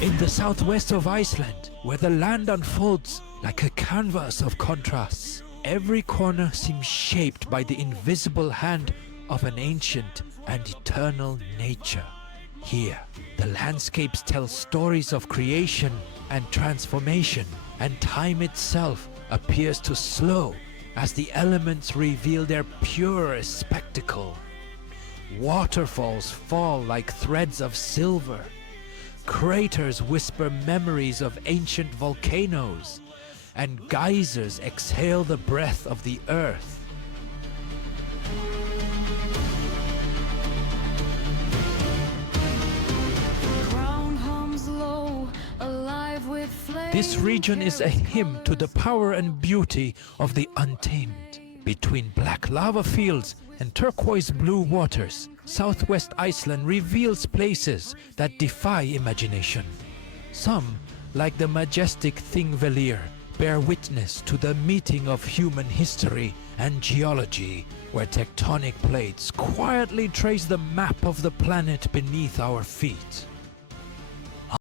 In the southwest of Iceland, where the land unfolds like a canvas of contrasts, every corner seems shaped by the invisible hand of an ancient and eternal nature. Here, the landscapes tell stories of creation and transformation, and time itself appears to slow as the elements reveal their purest spectacle. Waterfalls fall like threads of silver. Craters whisper memories of ancient volcanoes, and geysers exhale the breath of the earth. This region is a hymn to the power and beauty of the Untamed. Between black lava fields and turquoise blue waters, southwest Iceland reveals places that defy imagination. Some, like the majestic Thingvellir, bear witness to the meeting of human history and geology, where tectonic plates quietly trace the map of the planet beneath our feet.